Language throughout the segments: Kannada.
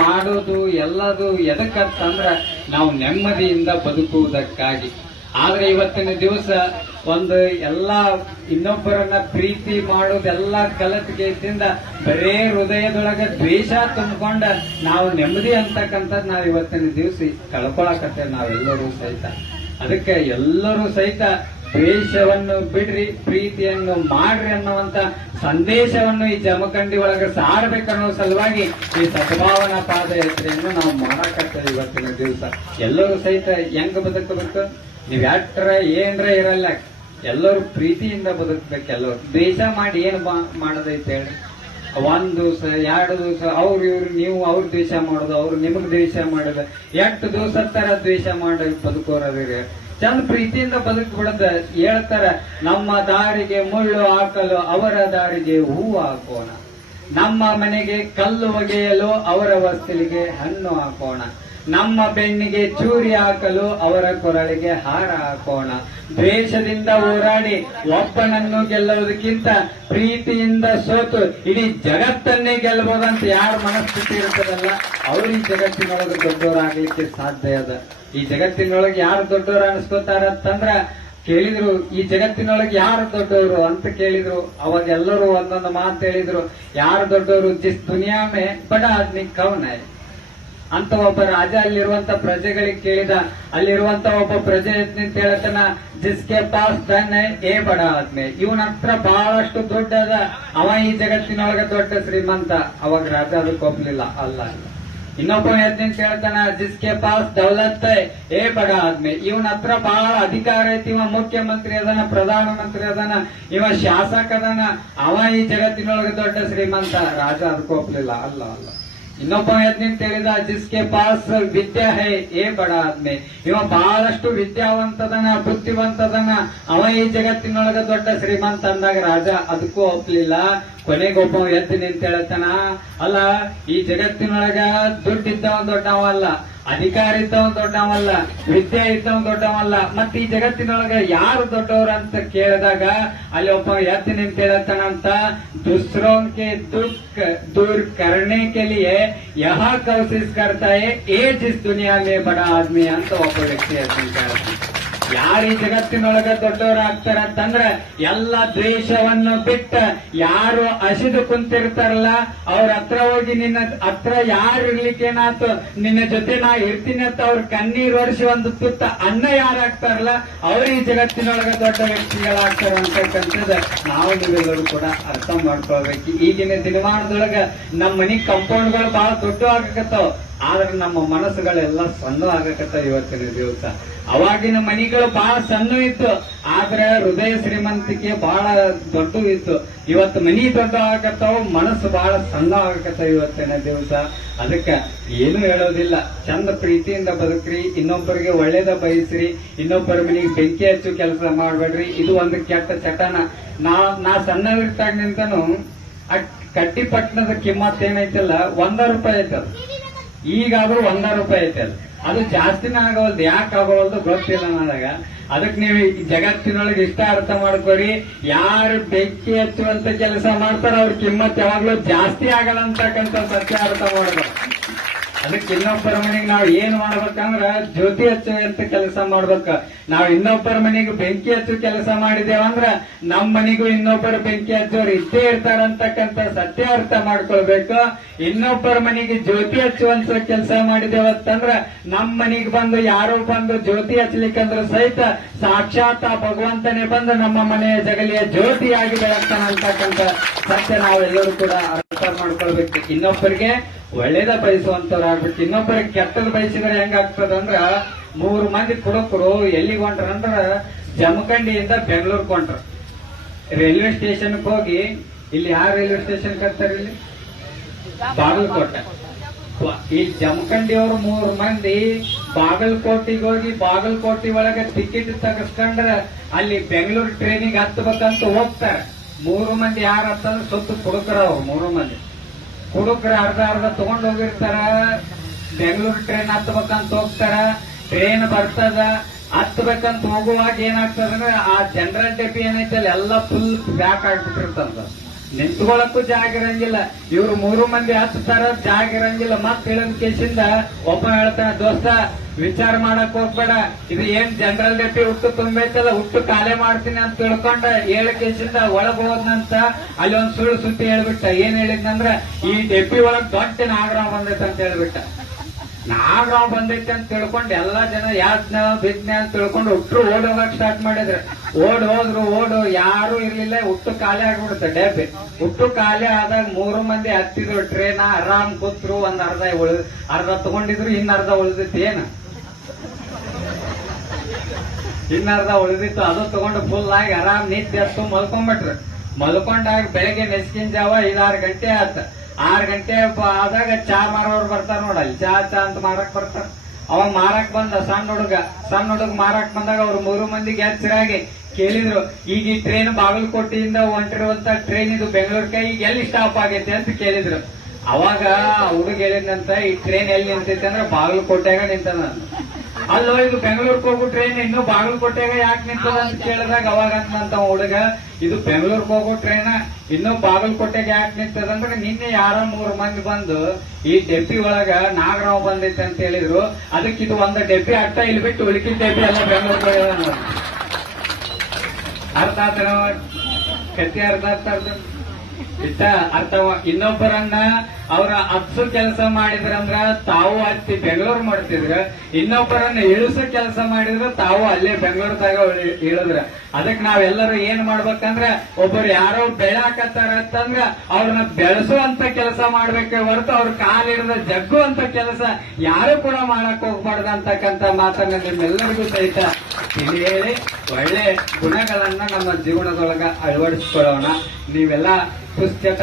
ಮಾಡೋದು, ಎಲ್ಲದು ಎದಕ್ಕಂತಂದ್ರ ನಾವು ನೆಮ್ಮದಿಯಿಂದ ಬದುಕುವುದಕ್ಕಾಗಿ. ಆದ್ರೆ ಇವತ್ತಿನ ದಿವಸ ಒಂದು ಎಲ್ಲಾ ಇನ್ನೊಬ್ಬರನ್ನ ಪ್ರೀತಿ ಮಾಡೋದೆಲ್ಲ ಕಲತಿಗೆಯಿಂದ ಬರೇ ಹೃದಯದೊಳಗ ದ್ವೇಷ ತುಂಬಿಕೊಂಡ ನಾವು ನೆಮ್ಮದಿ ಅಂತಕ್ಕಂಥದ್ದು ನಾವು ಇವತ್ತಿನ ದಿವಸ ಕಳ್ಕೊಳಕತ್ತೇವೆ ನಾವೆಲ್ಲರೂ ಸಹಿತ. ಅದಕ್ಕೆ ಎಲ್ಲರೂ ಸಹಿತ ದ್ವೇಷವನ್ನು ಬಿಡ್ರಿ, ಪ್ರೀತಿಯನ್ನು ಮಾಡ್ರಿ ಅನ್ನುವಂತ ಸಂದೇಶವನ್ನು ಈ ಜಮಖಂಡಿ ಒಳಗೆ ಸಾರಬೇಕನ್ನೋ ಸಲುವಾಗಿ ಈ ಸದ್ಭಾವನಾ ಪಾದಯಾತ್ರೆಯನ್ನು ನಾವು ಮಾಡಕತ್ತೇವೆ ಇವತ್ತಿನ ದಿವಸ. ಎಲ್ಲರೂ ಸಹಿತ ಹೆಂಗ್ ಬದುಕಬೇಕು? ನೀವ್ ಯಾಟ್ರ ಏನ್ರ ಇರಲ್ಲ. ಎಲ್ಲರೂ ಪ್ರೀತಿಯಿಂದ ಬದುಕಬೇಕು ಎಲ್ಲರೂ. ದ್ವೇಷ ಮಾಡಿ ಏನು ಮಾಡೋದೈತೆ ಹೇಳಿ ಒಂದ್ ದಿವಸ, ಎರಡು ದಿವಸ, ಅವ್ರು ಇವ್ರು, ನೀವು ಅವ್ರ ದ್ವೇಷ ಮಾಡೋದು, ಅವ್ರು ನಿಮಗ್ ದ್ವೇಷ ಮಾಡೋದು. ಎಂಟು ದಿವಸ ತರ ದ್ವೇಷ ಮಾಡಿ ಬದುಕೋರದಿರಿ. ಚಂದ ಪ್ರೀತಿಯಿಂದ ಬದುಕ್ ಬಿಡುತ್ತೆ ಹೇಳ್ತಾರೆ, ನಮ್ಮ ದಾರಿಗೆ ಮುಳ್ಳು ಹಾಕಲು ಅವರ ದಾರಿಗೆ ಹೂ ಹಾಕೋಣ. ನಮ್ಮ ಮನೆಗೆ ಕಲ್ಲು ಒಗೆಯಲು ಅವರ ವಸ್ತುಲಿಗೆ ಹಣ್ಣು ಹಾಕೋಣ. ನಮ್ಮ ಬೆನ್ನಿಗೆ ಚೂರಿ ಹಾಕಲು ಅವರ ಕೊರಳಿಗೆ ಹಾರ ಹಾಕೋಣ. ದ್ವೇಷದಿಂದ ಹೋರಾಡಿ ಒಪ್ಪನನ್ನು ಗೆಲ್ಲುವುದಕ್ಕಿಂತ ಪ್ರೀತಿಯಿಂದ ಸೋತು, ಇಡೀ ಜಗತ್ತನ್ನೇ ಗೆಲ್ಲಬಹುದಂತ ಯಾರ ಮನಸ್ಥಿತಿ ಇರ್ತದಲ್ಲ ಅವರು ಈ ಜಗತ್ತಿನೊಳಗೆ ದೊಡ್ಡವರಾಗಲಿಕ್ಕೆ ಸಾಧ್ಯ ಅದ. ಈ ಜಗತ್ತಿನೊಳಗೆ ಯಾರು ದೊಡ್ಡವರು ಅನಿಸ್ಕೋತಾರ ಅಂತಂದ್ರ, ಕೇಳಿದ್ರು, ಈ ಜಗತ್ತಿನೊಳಗೆ ಯಾರು ದೊಡ್ಡವರು ಅಂತ ಕೇಳಿದ್ರು. ಅವಾಗೆಲ್ಲರೂ ಒಂದೊಂದು ಮಾತು ಹೇಳಿದ್ರು, ಯಾರು ದೊಡ್ಡವರು? ಜಿಸ್ ದುನಿಯಾ ಮೇ ಬಡ ಆದ್ನಿ ಕವನ. ಅಂತ ಒಬ್ಬ ರಾಜ ಅಲ್ಲಿರುವಂತ ಪ್ರಜೆಗಳಿಗೆ ಕೇಳಿದ, ಅಲ್ಲಿರುವಂತ ಒಬ್ಬ ಪ್ರಜೆ ನಿಂತ ಹೇಳತನ ಜಿಸ್ಕೆ ಪಾಸ್ ತನ್ನ ಏ ಬಡ ಆದ್ಮೆ. ಇವನ ಹತ್ರ ಬಹಳಷ್ಟು ದೊಡ್ಡದ ಅವ ಈ ಜಗತ್ತಿನೊಳಗ ದೊಡ್ಡ ಶ್ರೀಮಂತ. ಅವಾಗ ರಾಜ ಅದಕ್ಕೆ ಒಪ್ಲಿಲ್ಲ ಅಲ್ಲ ಇನ್ನೊಬ್ಬ ನಿಂತ ಹೇಳ್ತಾನ ಜಿಸ್ಕೆ ಪಾಸ್ ದೌಲತ್ ಏ ಬಡ ಆದ್ಮೆ. ಇವನ ಹತ್ರ ಬಹಳ ಅಧಿಕಾರ ಐತಿ. ಇವ ಮುಖ್ಯಮಂತ್ರಿ ಅದನ, ಪ್ರಧಾನಮಂತ್ರಿ ಅದನ, ಇವ ಶಾಸಕ ಅದನ. ಅವ ಈ ಜಗತ್ತಿನೊಳಗೆ ದೊಡ್ಡ ಶ್ರೀಮಂತ. ರಾಜ ಅದಕ್ಕೆ ಒಪ್ಲಿಲ್ಲ ಅಲ್ಲ ಅಲ್ಲ. ಇನ್ನೊಬ್ಬ ಎದ್ ನಿಂತ ಹೇಳಿದ ಜಿಸ್ಕೆ ಪಾಸ್ ವಿದ್ಯಾ ಹೈ, ಏ ಬಡ ಆದ್ಮೆ. ಇವ ಬಹಳಷ್ಟು ವಿದ್ಯಾವಂತದನ, ಬುದ್ಧಿವಂತದನ. ಅವ ಈ ಜಗತ್ತಿನೊಳಗ ದೊಡ್ಡ ಶ್ರೀಮಂತ ಅಂದಾಗ ರಾಜ ಅದಕ್ಕೂ ಒಪ್ಲಿಲ್ಲ. ಕೊನೆಗೊಬ್ಬ ಎದ್ದು ನಿಂತ ಹೇಳ್ತಾನ ಅಲ್ಲ, ಈ ಜಗತ್ತಿನೊಳಗ ದುಡ್ಡಿದ್ದವ ದೊಡ್ಡವ ದೊಡ್ಡವಲ್ಲ ಅಧಿಕಾರ ಇದ್ದವನ್ ದೊಡ್ಡವಲ್ಲ ವಿದ್ಯೆ ಇದ್ದವನ್ ದೊಡ್ಡವಲ್ಲ ಮತ್ತೆ ಈ ಜಗತ್ತಿನೊಳಗೆ ಯಾರು ದೊಡ್ಡವರು ಅಂತ ಕೇಳಿದಾಗ, ಅಲ್ಲಿ ಒಬ್ಬ ಎತ್ತಿ ನಿಂತೇಳತ್ತನಂತ ದುಸ್ರೋಂಕೆ ದುಃಖ ದೂರ್ ಕರ್ಣೆ ಕೆಲಿಯೇ ಯಹ ಕೌಸಿಸ್ ಕರ್ತಾಯೇ ಏಜ್ ಇಸ್ ದುನಿಯಾ ಮೇ ಬಡ ಆದ್ಮಿ ಅಂತ ಒಬ್ಬ ವ್ಯಕ್ತಿ ಹೇಳ್ತೀನಿ. ಯಾರು ಈ ಜಗತ್ತಿನೊಳಗ ದೊಡ್ಡವರಾಗ್ತಾರ ಅಂತಂದ್ರ ಎಲ್ಲ ದ್ವೇಷವನ್ನು ಬಿಟ್ಟ ಯಾರು ಹಸಿದು ಕುಂತಿರ್ತಾರಲ್ಲ, ಅವ್ರ ಹತ್ರ ಹೋಗಿ ನಿನ್ನ ಹತ್ರ ಯಾರು ಇರ್ಲಿಕ್ಕೇನಾತು ನಿನ್ನ ಜೊತೆ ನಾ ಇರ್ತೀನಿ ಅಂತ ಅವ್ರ ಕಣ್ಣೀರ್ ಒರೆಸಿ ಒಂದು ತುತ್ತ ಅನ್ನ ಯಾರಾಗ್ತಾರಲ್ಲ, ಅವ್ರ ಈ ಜಗತ್ತಿನೊಳಗ ದೊಡ್ಡ ವ್ಯಕ್ತಿಗಳಾಗ್ತಾರ ಅಂತಕ್ಕಂಥದ್ದು ನಾವು ನೀವೆಲ್ಲರೂ ಕೂಡ ಅರ್ಥ ಮಾಡ್ಕೊಳ್ಬೇಕು. ಈಗಿನ ದಿನಮಾನದೊಳಗ ನಮ್ಮ ಮನಿ ಕಂಪೌಂಡ್ಗಳು ಬಹಳ ದೊಡ್ಡ ಆಗಕತ್ತಾವ ಆದ್ರೆ ನಮ್ಮ ಮನಸ್ಸುಗಳೆಲ್ಲ ಸಣ್ಣ ಆಗಕತ್ತ ಇವತ್ತಿನ ದಿವಸ. ಅವಾಗಿನ ಮನಿಗಳು ಬಹಳ ಸಣ್ಣ ಇತ್ತು. ಆದ್ರೆ ಹೃದಯ ಶ್ರೀಮಂತಿಕೆ ಬಹಳ ದೊಡ್ಡ ಇತ್ತು. ಇವತ್ತು ಮನಿ ದೊಡ್ಡ ಆಗಕತ್ತಾವ, ಮನಸ್ಸು ಬಹಳ ಸಣ್ಣ ಆಗಕತ್ತ ಇವತ್ತಿನ ದಿವಸ. ಅದಕ್ಕ ಏನು ಹೇಳೋದಿಲ್ಲ. ಚಂದ ಪ್ರೀತಿಯಿಂದ ಬದುಕ್ರಿ, ಇನ್ನೊಬ್ಬರಿಗೆ ಒಳ್ಳೇದ ಬಯಸ್ರಿ, ಇನ್ನೊಬ್ಬರ ಮನೆಗೆ ಬೆಂಕಿ ಹಚ್ಚು ಕೆಲಸ ಮಾಡ್ಬೇಡ್ರಿ. ಇದು ಒಂದು ಕೆಟ್ಟ ಚಟನ. ನಾ ನಾ ಸಣ್ಣವಿರ್ತಾಗ ನಿಂತನು ಕಟ್ಟಿಪಟ್ಟಣದ ಕಿಮ್ಮತ್ ಏನೈತಲ್ಲ ಒಂದ ರೂಪಾಯಿ ಐತಲ್ಲ ಈಗಾದ್ರೂ ಒಂದ ರೂಪಾಯಿ ಐತಲ್ಲ ಅದು. ಜಾಸ್ತಿನ ಆಗೋಲ್ದು ಯಾಕೆ ಆಗೋಲ್ದು ಗೊತ್ತಿಲ್ಲ ನನಗ. ಅದಕ್ಕೆ ನೀವು ಜಗತ್ತಿನೊಳಗೆ ಇಷ್ಟ ಅರ್ಥ ಮಾಡ್ಕೊರಿ. ಯಾರು ಬೆಂಕಿ ಹಚ್ಚುವಂತ ಕೆಲಸ ಮಾಡ್ತಾರ ಅವ್ರ ಕಿಮ್ಮತ್ ಯಾವಾಗ್ಲೂ ಜಾಸ್ತಿ ಆಗಲ್ಲ ಅಂತಕ್ಕಂಥ ಸತ್ಯ ಅರ್ಥ ಮಾಡ್ಬೇಕು ಅದಕ್ಕೆ ಇನ್ನೊಬ್ಬರ ಮನೆಗೆ ನಾವು ಏನ್ ಮಾಡ್ಬೇಕಂದ್ರ ಜ್ಯೋತಿ ಹಚ್ಚುವಂತ ಕೆಲಸ ಮಾಡ್ಬೇಕ. ನಾವ್ ಇನ್ನೊಬ್ಬರ ಮನೆಗೆ ಬೆಂಕಿ ಹಚ್ಚು ಕೆಲಸ ಮಾಡಿದೇವಂದ್ರ ನಮ್ ಮನೆಗೂ ಇನ್ನೊಬ್ಬರು ಬೆಂಕಿ ಹಚ್ಚೋರು ಇದ್ದೇ ಇರ್ತಾರಂತಕ್ಕಂತ ಸತ್ಯ ಅರ್ಥ ಮಾಡ್ಕೊಳ್ಬೇಕು. ಇನ್ನೊಬ್ಬರ ಮನೆಗೆ ಜ್ಯೋತಿ ಹಚ್ಚುವಂತ ಕೆಲಸ ಮಾಡಿದೇವತ್ತಂದ್ರ ನಮ್ ಮನೆಗೆ ಬಂದು ಯಾರೋ ಬಂದು ಜ್ಯೋತಿ ಹಚ್ಲಿಕ್ಕಂದ್ರ ಸಹಿತ ಸಾಕ್ಷಾತ್ ಭಗವಂತನೇ ಬಂದು ನಮ್ಮ ಮನೆಯ ಜಗಲಿಯ ಜ್ಯೋತಿ ಆಗಿದೆ ಅಂತ ಅಂತಕ್ಕಂತ ಸತ್ಯ ನಾವೆಲ್ಲರೂ ಕೂಡ ಅರ್ಥ ಮಾಡ್ಕೊಳ್ಬೇಕು. ಇನ್ನೊಬ್ಬರಿಗೆ ಒಳ್ಳೇದ ಬಯಸುವಂತವ್ರಾಗ್ಬೇಕು ಇನ್ನೊಬ್ಬರಿಗೆ ಕೆಟ್ಟದ ಬಯಸಿದ್ರೆ ಹೆಂಗಾಗ್ತದಂದ್ರ ಮೂರು ಮಂದಿ ಕುಡುಕರು ಎಲ್ಲಿಗೆ ಹೊಂಟ್ರಂದ್ರ ಜಮಖಂಡಿಯಿಂದ ಬೆಂಗಳೂರು ಕೊಂಟ್ರ ರೈಲ್ವೆ ಸ್ಟೇಷನ್ ಹೋಗಿ, ಇಲ್ಲಿ ಯಾವ ರೈಲ್ವೆ ಸ್ಟೇಷನ್ ಕರ್ತಾರೆ ಇಲ್ಲಿ? ಬಾಗಲಕೋಟೆ. ಈ ಅವ್ರ ಮೂರು ಮಂದಿ ಬಾಗಲಕೋಟಿಗೆ ಹೋಗಿ ಬಾಗಲಕೋಟೆ ಒಳಗೆ ಟಿಕೆಟ್ ತಗಸ್ಕೊಂಡ್ರ ಅಲ್ಲಿ ಬೆಂಗಳೂರು ಟ್ರೈನಿಗೆ ಹತ್ತಬೇಕಂತ ಹೋಗ್ತಾರೆ. ಮೂರು ಮಂದಿ ಯಾರು ಹತ್ತಂದ್ರೆ ಸುತ್ತ ಕುಡುಕರ ಅವ್ರು ಮೂರು ಮಂದಿ. ಹುಡುಗರು ಅರ್ಧ ಅರ್ಧ ತಗೊಂಡ್ ಹೋಗಿರ್ತಾರ. ಬೆಂಗಳೂರು ಟ್ರೈನ್ ಹತ್ಬೇಕಂತ ಹೋಗ್ತಾರ. ಟ್ರೈನ್ ಬರ್ತದ. ಹತ್ಬೇಕಂತ ಹೋಗುವಾಗ ಏನಾಗ್ತದ ಆ ಜನರಲ್ ಡಬ್ಬಿ ಏನೈತಲ್ಲ, ಎಲ್ಲ ಫುಲ್ ಬ್ಯಾಕ್ ಆಗ್ಬಿಟ್ಟಿರ್ತದ ನಿಂತ್ಕೊಳಕ್ಕೂ ಜಾಗ ಇರಂಗಿಲ್ಲ. ಇವ್ರು ಮೂರು ಮಂದಿ ಹತ್ತಾರ ಜಾಗ ಇರಂಗಿಲ್ಲ. ಮತ್ ಇಳಿದ ಕೇಸಿಂದ ಒಬ್ಬ ಹೇಳ್ತಾನೆ, ದೋಸ್ತ, ವಿಚಾರ ಮಾಡಕ್ ಹೋಗ್ಬೇಡ. ಇದು ಏನ್ ಜನರಲ್ ಡೆಪಿ ಹುಟ್ಟು ತುಂಬೈತಲ್ಲ ಹುಟ್ಟು ಕಾಲೇ ಮಾಡ್ತೀನಿ ಅಂತ ತಿಳ್ಕೊಂಡ ಏಳ ಕೇಸಿಂದ ಒಳಗ್ ಹೋದ್ನಂತ ಅಲ್ಲಿ ಒಂದ್ ಸುಳ್ಳು ಸುದ್ದಿ ಹೇಳ್ಬಿಟ್ಟ. ಏನ್ ಹೇಳಿದ್ನಂದ್ರ, ಈ ಡೆಪ್ಪಿ ಒಳಗ್ ದೊಡ್ಡ ನಾಗರಾವ್ ಬಂದೈತೆ ಅಂತ ಹೇಳ್ಬಿಟ್ಟ. ನಾಗರಾವ್ ಬಂದೈತೆ ಅಂತ ತಿಳ್ಕೊಂಡು ಎಲ್ಲಾ ಜನ ಯಾಜ್ಞ ಅಂತ ತಿಳ್ಕೊಂಡು ಹುಟ್ಟರು ಓಡೋಗಕ್ ಸ್ಟಾರ್ಟ್ ಮಾಡಿದ್ರು. ಓಡ್ ಹೋದ್ರು ಓಡು, ಯಾರು ಇರ್ಲಿಲ್ಲ, ಹುಟ್ಟು ಖಾಲಿ ಆಗ್ಬಿಡುತ್ತೆ ಡೆಬ್ಬಿ ಹುಟ್ಟು ಖಾಲಿ ಆದಾಗ ಮೂರು ಮಂದಿ ಹತ್ತಿದ್ರು ಟ್ರೇನ್ ಆರಾಮ್ ಕೂತ್ರು, ಒಂದ್ ಅರ್ಧ ಉಳಿದ ಅರ್ಧ ತಗೊಂಡಿದ್ರು ಇನ್ನ ಅರ್ಧ ಉಳಿದಿತ್ತು, ಏನು? ಇನ್ನ ಅರ್ಧ ಉಳಿದಿತ್ತು, ಅದು ತಗೊಂಡು ಫುಲ್ ಆಗಿ ಆರಾಮ್ ನಿದ್ದೆ ಹತ್ತು ಮಲ್ಕೊಂಡ್ಬಿಟ್ರು ಮಲ್ಕೊಂಡಾಗ ಬೆಳಗ್ಗೆ ನೆಸ್ಕಿನ ಜಾವ ಐದಾರು ಗಂಟೆ ಆತ. ಆರ್ ಗಂಟೆ ಆದಾಗ ಚಾ ಮಾರೋರು ಬರ್ತಾರ ನೋಡಲ್ಲಿ ಚಾ ಚಾ ಅಂತ ಮಾರಕ್ ಬರ್ತಾರ. ಅವಾಗ ಮಾರಕ್ ಬಂದ ಸಣ್ಣ ಹುಡುಗ. ಸಣ್ಣ ಹುಡುಗ ಮಾರಕ್ ಬಂದಾಗ ಅವ್ರು ಮೂರು ಮಂದಿಗೆ ಹೆಚ್ಚರಾಗಿ ಕೇಳಿದ್ರು ಈಗ ಈ ಟ್ರೈನ್ ಬಾಗಲಕೋಟೆಯಿಂದ ಹೊಂಟಿರುವಂತ ಟ್ರೈನ್ ಇದು ಬೆಂಗಳೂರಿಗೆ ಈಗ ಎಲ್ಲಿ ಸ್ಟಾಪ್ ಆಗೈತೆ? ಅಂತ ಕೇಳಿದ್ರು. ಅವಾಗ ಹುಡುಗ ಹೇಳಿದಂತ ಈ ಟ್ರೈನ್ ಎಲ್ಲಿ ನಿಂತೈತೆ? ಅಂದ್ರೆ ಬಾಗಲಕೋಟೆಗ ನಿಂತದ ಅಲ್ಲೋ ಇದು ಬೆಂಗಳೂರಿಗೆ ಹೋಗೋ ಟ್ರೈನ್ ಇನ್ನು ಬಾಗಲಕೋಟೆಗ ಯಾಕೆ ನಿಂತದ? ಅಂತ ಕೇಳಿದಾಗ ಅವಾಗ ಅಂತಂತ ಹುಡುಗ ಇದು ಬೆಂಗಳೂರಿಗೆ ಹೋಗೋ ಟ್ರೈನ್ ಇನ್ನು ಬಾಗಲಕೋಟೆಗೆ ಯಾಕೆ ನಿಂತದ? ಅಂದ್ರೆ ನಿನ್ನೆ ಯಾರೋ ಮೂರು ಮಂದಿ ಬಂದು ಈ ಡೆಬ್ಬಿ ಒಳಗ ನಾಗರಾವ್ ಬಂದೈತೆ ಅಂತ ಹೇಳಿದ್ರು. ಅದಕ್ಕೆ ಇದು ಒಂದು ಡೆಬ್ಬಿ ಅಟ್ಟ ಇಲ್ಲಿ ಬಿಟ್ಟು ಉಳಿಕಿದ ಡೆಬ್ಬಿ ಎಲ್ಲ ಬೆಂಗಳೂರಿಗೆ ಅರ್ಥ ಆತನವ ಕತ್ತಿ ಅರ್ಥ ಆಗ್ತಾ ಇನ್ನೊಬ್ಬರನ್ನ ಅವ್ರ ಹತ್ಸು ಕೆಲಸ ಮಾಡಿದ್ರಂದ್ರ ತಾವು ಹತ್ತಿ ಬೆಂಗಳೂರು ಮಾಡ್ತಿದ್ರ, ಇನ್ನೊಬ್ಬರನ್ನ ಇಳಿಸೋ ಕೆಲಸ ಮಾಡಿದ್ರ ತಾವು ಅಲ್ಲೇ ಬೆಂಗಳೂರದಾಗ ಇಳಿದ್ರ. ಅದಕ್ ನಾವೆಲ್ಲರೂ ಏನ್ ಮಾಡ್ಬೇಕಂದ್ರ ಒಬ್ಬರು ಯಾರೋ ಬೆಳಾಕತ್ತಾರ ಅಂತಂದ್ರ ಅವ್ರನ್ನ ಬೆಳೆಸುವಂತ ಕೆಲಸ ಮಾಡ್ಬೇಕೆ ಹೊರತು ಅವ್ರ ಕಾಲಿಡದ ಜಗ್ಗುವಂತ ಕೆಲಸ ಯಾರು ಕೂಡ ಮಾಡಕ್ ಹೋಗ್ಬಾರ್ದು ಅಂತಕ್ಕಂತ ಮಾತನ್ನ ನಿಮ್ಮೆಲ್ಲರಿಗೂ ಸಹಿತ ತಿಳಿ ಹೇಳಿ ಒಳ್ಳೆ ಗುಣಗಳನ್ನ ನಮ್ಮ ಜೀವನದೊಳಗ ಅಳವಡಿಸ್ಕೊಳ್ಳೋಣ. ನೀವೆಲ್ಲ ದುಶ್ಚಟ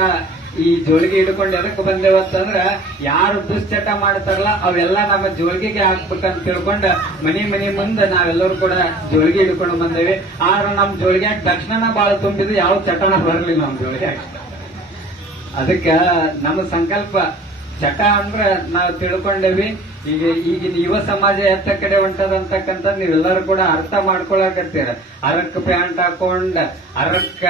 ಈ ಜೋಳಿಗೆ ಹಿಡ್ಕೊಂಡು ಎದಕ್ಕೆ ಬಂದೇವತ್ತಂದ್ರ ಯಾರು ದುಶ್ಚಟ ಮಾಡ್ತಾರಲ್ಲ, ಅವೆಲ್ಲ ನಮ್ಮ ಜೋಳಿಗೆಗೆ ಹಾಕ್ಬೇಕಂತ ತಿಳ್ಕೊಂಡು ಮನಿ ಮನಿ ಮುಂದೆ ನಾವೆಲ್ಲರೂ ಕೂಡ ಜೋಳಿಗೆ ಹಿಡ್ಕೊಂಡು ಬಂದೇವಿ. ಆದ್ರೆ ನಮ್ಮ ಜೋಳಿಗೆ ದಕ್ಷಿಣನ ಬಾಳ ತುಂಬಿದ್ದು ಯಾವ ಚಟನ ಬರಲಿಲ್ಲ ನಮ್ಮ ಜೋಳಿಗೆ ಅದಕ್ಕೆ ನಮ್ಮ ಸಂಕಲ್ಪ ಚಟ ಅಂದ್ರೆ ನಾವು ತಿಳ್ಕೊಂಡೇವಿ. ಈಗ ಈಗಿನ ಯುವ ಸಮಾಜ ಎತ್ತ ಕಡೆ ಹೊಂಟದಂತಕ್ಕಂಥ ನೀವೆಲ್ಲರೂ ಕೂಡ ಅರ್ಥ ಮಾಡ್ಕೊಳಕತ್ತೀರ. ಅರಕ್ ಪ್ಯಾಂಟ್ ಹಾಕೊಂಡ್, ಅರಕ್ಕ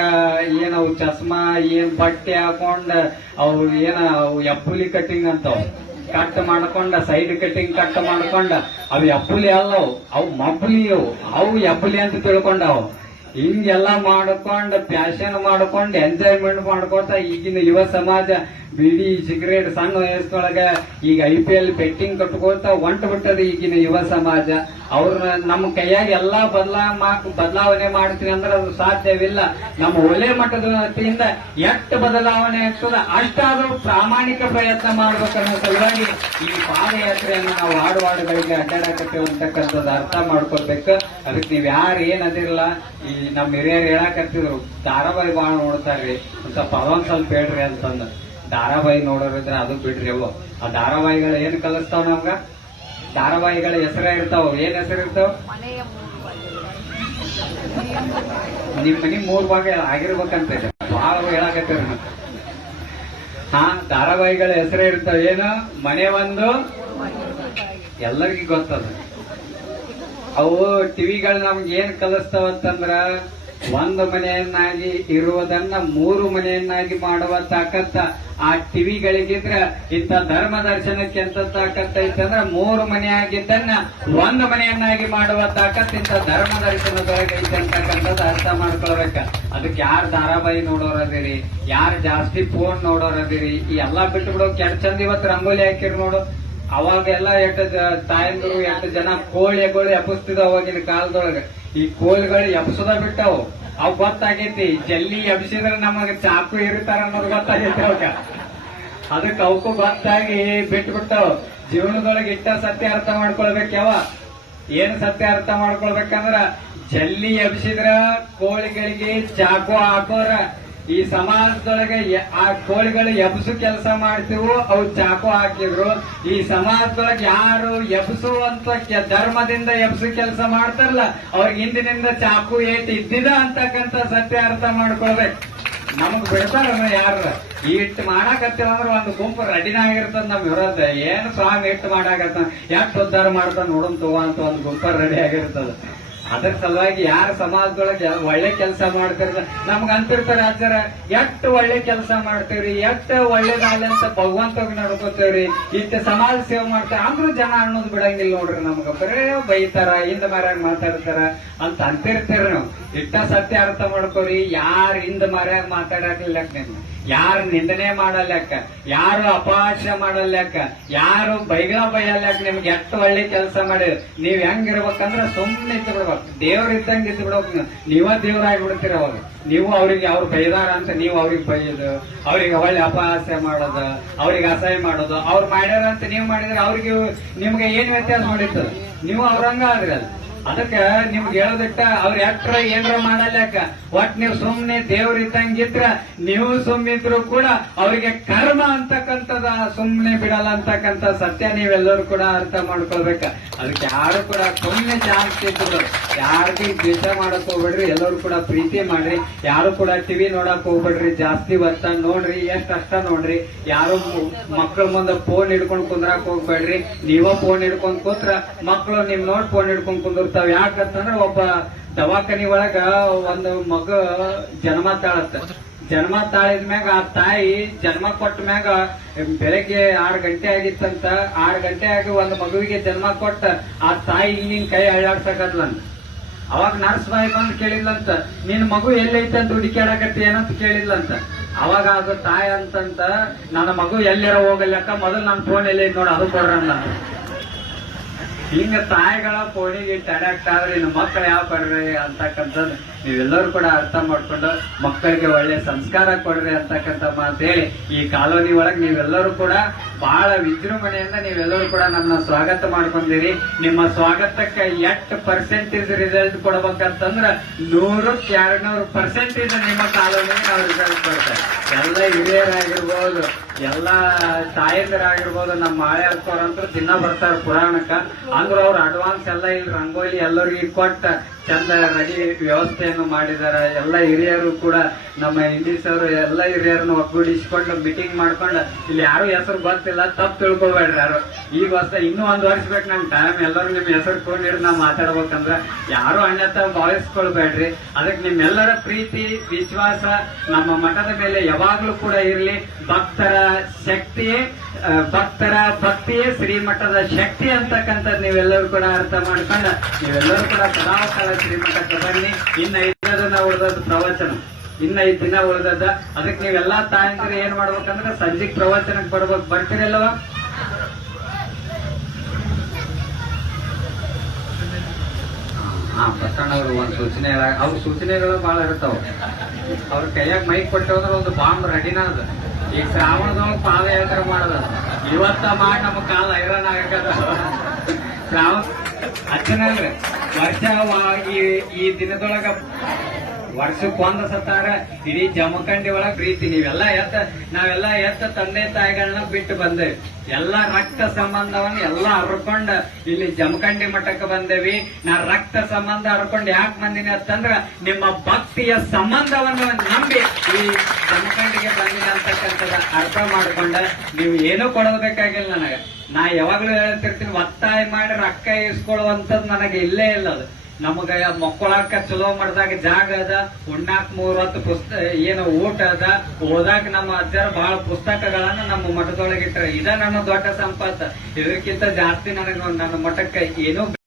ಏನ್ ಅವು ಚಸ್ಮಾ, ಏನ್ ಬಟ್ಟೆ ಹಾಕೊಂಡ್, ಅವು ಏನ ಎಪ್ಪುಲಿ ಕಟಿಂಗ್ ಅಂತವ್. ಕಟ್ ಮಾಡ್ಕೊಂಡ, ಸೈಡ್ ಕಟಿಂಗ್ ಕಟ್ ಮಾಡ್ಕೊಂಡ, ಅವು ಎಪ್ಪುಲಿ ಅಲ್ಲವು, ಅವು ಮಬ್ಬುಲಿ ಅವು ಅವು ಎಪ್ಪುಲಿ ಅಂತ ತಿಳ್ಕೊಂಡವು. ಹಿಂಗೆಲ್ಲ ಮಾಡ್ಕೊಂಡ್ ಫ್ಯಾಷನ್ ಮಾಡ್ಕೊಂಡ್ ಎಂಜಾಯ್ಮೆಂಟ್ ಮಾಡ್ಕೊತ ಈಗಿನ ಯುವ ಸಮಾಜ. ಬಿಡಿ ಸಿಗರೇಟ್, ಸಣ್ಣ ವಯಸ್ಸೊಳಗೆ ಈಗ ಐ ಪಿ ಎಲ್ ಬೆಟ್ಟಿಂಗ್ ಕಟ್ಕೋತ ಹೊಂಟ ಬಿಟ್ಟದ ಈಗಿನ ಯುವ ಸಮಾಜ. ಅವ್ರನ್ನ ನಮ್ಮ ಕೈಯಾಗ ಎಲ್ಲಾ ಬದಲಾ ಬದಲಾವಣೆ ಮಾಡ್ತೀನಿ ಅಂದ್ರೆ ಅದು ಸಾಧ್ಯವಿಲ್ಲ. ನಮ್ಮ ಒಲೆ ಮಟ್ಟದ ವತಿಯಿಂದ ಎಷ್ಟು ಬದಲಾವಣೆ ಆಗ್ತದ ಅಷ್ಟಾದ್ರೂ ಪ್ರಾಮಾಣಿಕ ಪ್ರಯತ್ನ ಮಾಡ್ಬೇಕನ್ನೋ ಸಲುವಾಗಿ ಈ ಪಾದಯಾತ್ರೆಯನ್ನು ನಾವು ಹಾಡು ಹಾಡುಗಳಿಗೆ ಅಡ್ಡಾಡಕತ್ತೇವೆ ಅಂತಕ್ಕಂಥದ್ದು ಅರ್ಥ ಮಾಡ್ಕೊಳ್ಬೇಕು. ಅದಕ್ಕೆ ನೀವು ಯಾರು ಏನದಿರಲ್ಲ ಈ ನಮ್ಮ ಹಿರಿಯರು ಹೇಳಕತ್ತಿದ್ರು ಧಾರಾವಾಹಿ ಬಾಳ ನೋಡ್ತಾರ್ರಿ ಅಂತ ಸ್ವಲ್ಪ ಅದೊಂದ್ ಸ್ವಲ್ಪ ಹೇಳ್ರಿ ಅಂತಂದ. ಧಾರಾವಾಹಿ ನೋಡೋರಿದ್ರೆ ಅದು ಬಿಡ್ರಿ ಅವು ಆ ಧಾರಾವಾಹಿಗಳು ಏನ್ ಕಲಿಸ್ತಾವ ನಮ್ಗ? ಧಾರಾವಾಹಿಗಳ ಹೆಸರ ಇರ್ತಾವ ಏನ್ ಹೆಸರು ಇರ್ತಾವ? ನಿಮ್ ಮನಿ ಮೂರ್ ಭಾಗ ಆಗಿರ್ಬೇಕಂತ. ಭಾಳ ಹೇಳಕತ್ತೀರಿ. ಹಾ ಧಾರಾವಾಹಿಗಳ ಹೆಸರೇ ಇರ್ತಾವ ಏನು? ಮನೆ ಒಂದು? ಎಲ್ಲರಿಗೂ ಗೊತ್ತದ. ಅವು ಟಿವಿಗಳು ನಮ್ಗೆ ಏನ್ ಕಲಿಸ್ತಾವಂತಂದ್ರ ಒಂದು ಮನೆಯನ್ನಾಗಿ ಇರುವುದನ್ನ ಮೂರು ಮನೆಯನ್ನಾಗಿ ಮಾಡುವ ತಾಕತ್ತ ಆ ಟಿವಿಗಳಿಗಿದ್ರ ಇಂಥ ಧರ್ಮ ದರ್ಶನಕ್ಕೆ ಎಂತ ತಾಕತ್ತ ಐತಂದ್ರ ಮೂರು ಮನೆಯಾಗಿದ್ದನ್ನ ಒಂದು ಮನೆಯನ್ನಾಗಿ ಮಾಡುವ ತಾಕತ್ ಇಂಥ ಧರ್ಮ ದರ್ಶನದೊಳಗೆ ಐತೆ ಅಂತಕ್ಕಂಥದ್ದು ಅರ್ಥ ಮಾಡ್ಕೊಳ್ಬೇಕ. ಅದಕ್ಕೆ ಯಾರು ಧಾರಾವಾಹಿ ನೋಡೋರದಿರಿ, ಯಾರು ಜಾಸ್ತಿ ಫೋನ್ ನೋಡೋರದಿರಿ, ಈ ಎಲ್ಲಾ ಬಿಟ್ಟು ಬಿಡೋ ಕೆಟ್ಟ ಚಂದ ಇವತ್ತು ರಂಗೋಲಿ ಹಾಕಿರ್ ನೋಡು. ಅವಾಗೆಲ್ಲ ಎಷ್ಟು ತಾಯಂದಿರು ಎಷ್ಟು ಜನ ಕೋಳಿಗಳು ಎಬ್ಬಿಸ್ತಿದ್ವು ಅವಾಗಿನ ಕಾಲದೊಳಗ. ಈ ಕೋಳಿಗಳು ಎಬ್ಸದ ಬಿಟ್ಟವು. ಅವ್ ಗೊತ್ತಾಗೈತಿ, ಜಲ್ಲಿ ಎಬ್ಸಿದ್ರೆ ನಮಗ ಚಾಕು ಇರುತ್ತಾರ ಅನ್ನೋದು ಗೊತ್ತಾಗೈತಿ ಅವಾಗ. ಅದಕ್ಕೆ ಅವಕ್ಕೂ ಗೊತ್ತಾಗಿ ಬಿಟ್ಟು ಬಿಟ್ಟವು ಜೀವನದೊಳಗೆ ಇಟ್ಟ ಸತ್ಯ ಅರ್ಥ ಮಾಡ್ಕೊಳ್ಬೇಕು ಯಾವ? ಏನ್ ಸತ್ಯ ಅರ್ಥ ಮಾಡ್ಕೊಳ್ಬೇಕಂದ್ರ, ಜಲ್ಲಿ ಎಬ್ಸಿದ್ರ ಕೋಳಿಗಳಿಗೆ ಚಾಕು ಹಾಕೋರ. ಈ ಸಮಾಜದೊಳಗೆ ಆ ಕೋಳಿಗಳು ಎಬ್ಸು ಕೆಲಸ ಮಾಡ್ತೀವೋ, ಅವು ಚಾಕು ಹಾಕಿದ್ರು. ಈ ಸಮಾಜದೊಳಗೆ ಯಾರು ಎಬ್ಸು ಅಂತ ಧರ್ಮದಿಂದ ಎಬ್ಸು ಕೆಲಸ ಮಾಡ್ತಾರಲ್ಲ ಅವ್ರಿಗೆ ಹಿಂದಿನಿಂದ ಚಾಕು ಏಟ್ ಇದ್ದಿದ ಅಂತಕ್ಕಂತ ಸತ್ಯ ಅರ್ಥ ಮಾಡ್ಕೊಳ್ಬೇಕು. ನಮಗ್ ಬಿಡ್ತಾರ ಯಾರ? ಇಟ್ಟು ಮಾಡಾಕತ್ತೀವ ಅಂದ್ರೆ ಒಂದು ಗುಂಪು ರೆಡಿನ ಆಗಿರ್ತದ ನಮ್ ವಿರೋಧ. ಏನು ಸ್ವಾಮಿ ಇಟ್ಟು ಮಾಡಾಕತ್ತ ಯಾಕೆ ಉದ್ಧಾರ ಮಾಡ್ತಾನ ನೋಡೋಣ ತಗೋ ಅಂತ ಒಂದು ಗುಂಪ ರೆಡಿ ಆಗಿರ್ತದ. ಅದ್ರ ಸಲುವಾಗಿ ಯಾರ ಸಮಾಜದೊಳಗೆ ಒಳ್ಳೆ ಕೆಲಸ ಮಾಡ್ತಾರ ನಮ್ಗೆ ಅಂತಿರ್ತಾರೆ ಆಚಾರ, ಎಷ್ಟ್ ಒಳ್ಳೆ ಕೆಲಸ ಮಾಡ್ತೇವ್ರಿ, ಎಷ್ಟ್ ಒಳ್ಳೇದಾಗ್ಲಿ ಅಂತ ಭಗವಂತವಾಗಿ ನಡ್ಕೋತೇವ್ರಿ, ಇಷ್ಟ ಸಮಾಜ ಸೇವೆ ಮಾಡ್ತಾರೆ ಅಂದ್ರೂ ಜನ ಅನ್ನೋದು ಬಿಡಂಗಿಲ್ಲ ನೋಡ್ರಿ ನಮ್ಗೆ, ಬರೇ ಬೈತಾರ, ಹಿಂದ ಮರ್ಯಾಗ ಮಾತಾಡ್ತಾರ ಅಂತ ಅಂತಿರ್ತೀರಿ ನಾವು. ಇಟ್ಟ ಸತ್ಯ ಅರ್ಥ ಮಾಡ್ಕೋರಿ, ಯಾರ ಹಿಂದ ಮರ್ಯಾಗ ಮಾತಾಡಕ್ಲಿಲ್ಲ ನೀವು. ಯಾರು ನಿಂದನೆ ಮಾಡಲ್ಯಾಕ ಯಾರು ಅಪಹಾಸ್ಯ ಮಾಡಲ್ಯಾಕ ಯಾರು ಬೈಗಳ ಬೈಯಲ್ಯಾಕ ನಿಮ್ಗೆ ಎಷ್ಟು ಒಳ್ಳೆ ಕೆಲಸ ಮಾಡಿ ನೀವ್ ಹೆಂಗಿರ್ಬೇಕಂದ್ರೆ ಸುಮ್ಮನೆ ಇತ್ತು ಬಿಡ್ಬೇಕು ದೇವ್ರ ಇದ್ದಂಗೆ ಇದ್ದು ಬಿಡ್ಬೇಕು ನೀವು. ದೇವ್ರಾಗಿ ಬಿಡ್ತೀರ ಅವಾಗ. ನೀವು ಅವ್ರಿಗೆ ಅವ್ರು ಬೈದಾರ ಅಂತ ನೀವು ಅವ್ರಿಗೆ ಬೈಯೋದು. ಅವ್ರಿಗೆ ಒಳ್ಳೆ ಅಪಹಾಸ್ಯ ಮಾಡೋದು. ಅವ್ರಿಗೆ ಅಸಹ್ಯ ಮಾಡೋದು. ಅವ್ರು ಮಾಡ್ಯಾರ ಅಂತ ನೀವು ಮಾಡಿದ್ರೆ ಅವ್ರಿಗೆ ನಿಮ್ಗೆ ಏನ್ ವ್ಯತ್ಯಾಸ ಮಾಡಿತ್ತು? ನೀವು ಅವ್ರಂಗ ಅದು ಅದಕ್ಕ ನಿಮ್ಗೆ ಹೇಳೋದಿಟ್ಟ ಅವ್ರ ಎಟ್ರ ಏನ್ರ ಮಾಡಲ್ಯಾಕ ಒಟ್ ನೀವು ಸುಮ್ನೆ ದೇವ್ರ ಇದ್ದಂಗಿದ್ರ, ನೀವು ಸುಮ್ಮಿದ್ರು ಕೂಡ ಅವರಿಗೆ ಕರ್ಮ ಅಂತಕ್ಕಂಥದ ಸುಮ್ನೆ ಬಿಡಲ್ಲ ಅಂತಕ್ಕಂಥ ಸತ್ಯ ನೀವೆಲ್ಲರೂ ಕೂಡ ಅರ್ಥ ಮಾಡ್ಕೊಳ್ಬೇಕ. ಅದಕ್ಕೆ ಯಾರು ಕೂಡ ಸುಮ್ನೆ ಜಾಸ್ತಿ ಇದ್ರು ಯಾರಿಗೂ ದ್ವೇಷ ಮಾಡಕ್ ಹೋಗ್ಬೇಡ್ರಿ, ಎಲ್ಲರೂ ಕೂಡ ಪ್ರೀತಿ ಮಾಡ್ರಿ. ಯಾರು ಕೂಡ ಟಿವಿ ನೋಡಕ್ ಹೋಗ್ಬೇಡ್ರಿ, ಜಾಸ್ತಿ ಒತ್ತ ನೋಡ್ರಿ, ಎಷ್ಟ್ ಅಷ್ಟ ನೋಡ್ರಿ. ಯಾರು ಮಕ್ಳ ಮುಂದೆ ಫೋನ್ ಹಿಡ್ಕೊಂಡ್ ಕುಂದ್ರಾಕ್ ಹೋಗ್ಬೇಡ್ರಿ. ನೀವ ಫೋನ್ ಹಿಡ್ಕೊಂಡ್ ಕೂತ್ರ ಮಕ್ಕಳು ನಿಮ್ ನೋಡ್ ಫೋನ್ ಹಿಡ್ಕೊಂಡ್ ಕುಂದಿರ್ತಾವ ಯಾಕಂತಂದ್ರ ಒಬ್ಬ ದವಾಖಾನಿ ಒಳಗ ಒಂದು ಮಗ ಜನ್ಮ ತಾಳತ್ತ. ಜನ್ಮ ತಾಳಿದ ಮ್ಯಾಗ ಆ ತಾಯಿ ಜನ್ಮ ಕೊಟ್ಟ ಮ್ಯಾಗ ಬೆಳಗ್ಗೆ ಆರು ಗಂಟೆ ಆಗಿತ್ತಂತ. ಆರು ಗಂಟೆ ಆಗಿ ಒಂದು ಮಗುವಿಗೆ ಜನ್ಮ ಕೊಟ್ಟ ಆ ತಾಯಿ ಇಲ್ಲಿನ ಕೈ ಅಳ್ಳಾಡ್ಸಕತ್ಲಂತ. ಅವಾಗ ನರ್ಸ್ ಬಾಯಿ ಬಂದು ಕೇಳಿಲ್ಲಂತ ನಿನ್ ಮಗು ಎಲ್ಲೈತಂತ ಅಂತ ಹುಡುಕ್ಯಾಡಕತ್ತಿ ಏನಂತ ಕೇಳಿಲ್ಲಂತ ಅವಾಗ ಅದು ತಾಯಿ ಅಂತಂತ ನನ್ನ ಮಗು ಎಲ್ಲಾರ ಹೋಗಲ್ಲಕ್ಕ ಮೊದಲು ನನ್ನ ಫೋನ್ ಎಲ್ಲ ನೋಡ ಅದು ಕೊಡ್ರಲ್ಲ ಹಿಂಗ ತಾಯಿಗಳ ಅಟ್ಯಾಕ್ಟ್ ಆದ್ರೆ ಇನ್ನು ಮಕ್ಕಳು ಯಾವ ಬರ್ರಿ ಅಂತಕ್ಕಂಥದ್ದು. ನೀವೆಲ್ಲರೂ ಕೂಡ ಅರ್ಥ ಮಾಡ್ಕೊಂಡು ಮಕ್ಕಳಿಗೆ ಒಳ್ಳೆ ಸಂಸ್ಕಾರ ಕೊಡ್ರಿ ಅಂತಕ್ಕಂಥ ಮಾತು ಹೇಳಿ ಈ ಕಾಲೋನಿ ಒಳಗೆ ನೀವೆಲ್ಲರೂ ಕೂಡ ಬಹಳ ವಿಜೃಂಭಣೆಯಿಂದ ನೀವೆಲ್ಲರೂ ಕೂಡ ನನ್ನ ಸ್ವಾಗತ ಮಾಡ್ಕೊಂಡಿರಿ. ನಿಮ್ಮ ಸ್ವಾಗತಕ್ಕೆ ಎಷ್ಟು ಪರ್ಸೆಂಟೇಜ್ ರಿಸಲ್ಟ್ ಕೊಡ್ಬೇಕಂತಂದ್ರ ನೂರಕ್ಕೆ ಎರಡ್ ನೂರು ಪರ್ಸೆಂಟೇಜ್ ನಿಮ್ಮ ಕಾಲೋನಿಗೆ ನಾವು ರಿಸಲ್ಟ್ ಕೊಡ್ತೇವೆ. ಎಲ್ಲ ಹಿರಿಯರಾಗಿರ್ಬೋದು, ಎಲ್ಲ ತಾಯಂದಿರಾಗಿರ್ಬೋದು, ನಮ್ಮ ಮಾಳೆ ಅಂತೂ ದಿನ ಬರ್ತಾರೆ ಪುರಾಣಕ್ಕ. ಅಂದ್ರೆ ಅವ್ರು ಅಡ್ವಾನ್ಸ್ ಎಲ್ಲ ಇಲ್ಲಿ ರಂಗೋಲಿ ಎಲ್ಲರಿಗೂ ಕೊಟ್ಟ ಚಂದ ರೆಡಿ ವ್ಯವಸ್ಥೆಯನ್ನು ಮಾಡಿದ್ದಾರೆ. ಎಲ್ಲ ಹಿರಿಯರು ಕೂಡ ನಮ್ಮ ಇಂಡಿಸ್ ಅವರು, ಎಲ್ಲ ಹಿರಿಯರನ್ನು ಒಗ್ಗೂಡಿಸ್ಕೊಂಡು ಮೀಟಿಂಗ್ ಮಾಡ್ಕೊಂಡು ಇಲ್ಲಿ ಯಾರು ಹೆಸರು ಗೊತ್ತಿಲ್ಲ, ತಪ್ಪು ತಿಳ್ಕೊಬೇಡ್ರಿ ಯಾರು. ಈ ವರ್ಷ ಇನ್ನೂ ಒಂದು ವರ್ಷ ಬೇಕು ನಂಗೆ ಟೈಮ್ ಎಲ್ಲರೂ ನಿಮ್ಮ ಹೆಸರು ಕೊಂಡಿರಿ ನಾವು ಮಾತಾಡ್ಬೇಕಂದ್ರೆ ಯಾರು ಅಣ್ಣತ ಭಾವಿಸ್ಕೊಳ್ಬೇಡ್ರಿ. ಅದಕ್ಕೆ ನಿಮ್ಮೆಲ್ಲರ ಪ್ರೀತಿ, ವಿಶ್ವಾಸ, ನಮ್ಮ ಮಠದ ಮೇಲೆ ಯಾವಾಗಲೂ ಕೂಡ ಇರಲಿ. ಭಕ್ತರ ಶಕ್ತಿಯೇ ಭಕ್ತರ ಭಕ್ತಿಯೇ ಶ್ರೀಮಠದ ಶಕ್ತಿ ಅಂತಕ್ಕಂಥದ್ದು ನೀವೆಲ್ಲರೂ ಕೂಡ ಅರ್ಥ ಮಾಡ್ಕೊಂಡು ನೀವೆಲ್ಲರೂ ಕೂಡ ಸದಾಕಾಲ ಶ್ರೀಮಠಕ್ಕೆ ಬನ್ನಿ. ಇನ್ನ ಐದು ದಿನ ಉಳಿದದ್ದು ಪ್ರವಚನ. ಇನ್ನ ಐದ್ ದಿನ ಉಳಿದದ ಅದಕ್ಕೆ ನೀವೆಲ್ಲಾ ತಾಯಂದ್ರೆ ಏನ್ ಮಾಡ್ಬೇಕಂದ್ರೆ ಸಂಜೆ ಪ್ರವಚನಕ್ಕೆ ಬರ್ಬೇಕು. ಬರ್ತೀರಲ್ವ ಹಾ ಬಸಣ್ಣ ಅವರು ಒಂದು ಸೂಚನೆ ಅವ್ರ ಸೂಚನೆಗಳು ಬಹಳ ಇರ್ತಾವ. ಅವ್ರ ಕೈಯಾಗ ಮೈಕ್ ಕೊಟ್ಟವಂದ್ರೆ ಒಂದು ಬಾಂಬ್ ರೆಡಿನ ಅದ. ಈಗ ಶ್ರಾವಣದೊಳಗೆ ಪಾದಯಾತ್ರೆ ಮಾಡದ? ಇವತ್ತ ಮಾಡಿ ನಮ್ಮ ಕಾಲ ಹೈರಾಣ ಆಗದ ಶ್ರಾವಣ ಅಚ್ಚನಲ್ರಿ. ವರ್ಷ ವಾ- ಈ- ಈ ದಿನದೊಳಗ ವರ್ಷಕ್ಕೆ ಒಂದ್ ಸತ್ತಾರ? ಇಡೀ ಜಮಖಂಡಿ ಒಳಗ್ ಪ್ರೀತಿ. ನೀವೆಲ್ಲ ಎತ್ತ, ನಾವೆಲ್ಲ ಎತ್ತ ತಂದೆ ತಾಯಿಗಳನ್ನ ಬಿಟ್ಟು ಬಂದೇವಿ ಎಲ್ಲ ರಕ್ತ ಸಂಬಂಧವನ್ನ ಎಲ್ಲ ಹರ್ಕೊಂಡ ಇಲ್ಲಿ ಜಮಖಂಡಿ ಮಠಕ್ಕೆ ಬಂದೇವಿ. ನಾ ರಕ್ತ ಸಂಬಂಧ ಹರ್ಕೊಂಡು ಯಾಕೆ ಬಂದಿನಿ ಅಂತಂದ್ರ ನಿಮ್ಮ ಭಕ್ತಿಯ ಸಂಬಂಧವನ್ನು ನಂಬಿ ಈ ಜಮಖಂಡಿಗೆ ಬಂದಿನ ಅಂತಕ್ಕಂಥದ ಅರ್ಥ ಮಾಡ್ಕೊಂಡ ನೀವು ಏನು ಕೊಡಬೇಕಾಗಿಲ್ಲ ನನಗ. ನಾ ಯಾವಾಗ್ಲೂ ಹೇಳ್ತಿರ್ತೀನಿ, ಒತ್ತಾಯ ಮಾಡಿ ರೊಕ್ಕ ಇಸ್ಕೊಳ್ಳುವಂಥದ್ದು ನನಗೆ ಇಲ್ಲೇ ಇಲ್ಲ ಅದು. ನಮಗ ಮಕ್ಕಳಾಕ ಚಲೋ ಮಾಡ್ದಾಗ ಜಾಗ ಅದ ಉಣ್ಣಾಕ್ ಪುಸ್ತ ಪುಸ್ತಕ ಏನು ಊಟ ಅದ, ಓದಾಕ ನಮ್ಮ ಅಜ್ಜರ ಬಹಳ ಪುಸ್ತಕಗಳನ್ನ ನಮ್ಮ ಮಠದೊಳಗೆ ಇಟ್ಟಾರ ಇದ ನನ್ನ ದೊಡ್ಡ ಸಂಪತ್ತು. ಇದಕ್ಕಿಂತ ಜಾಸ್ತಿ ನನಗೆ ನನ್ನ ಮಠಕ್ಕೆ ಏನೂ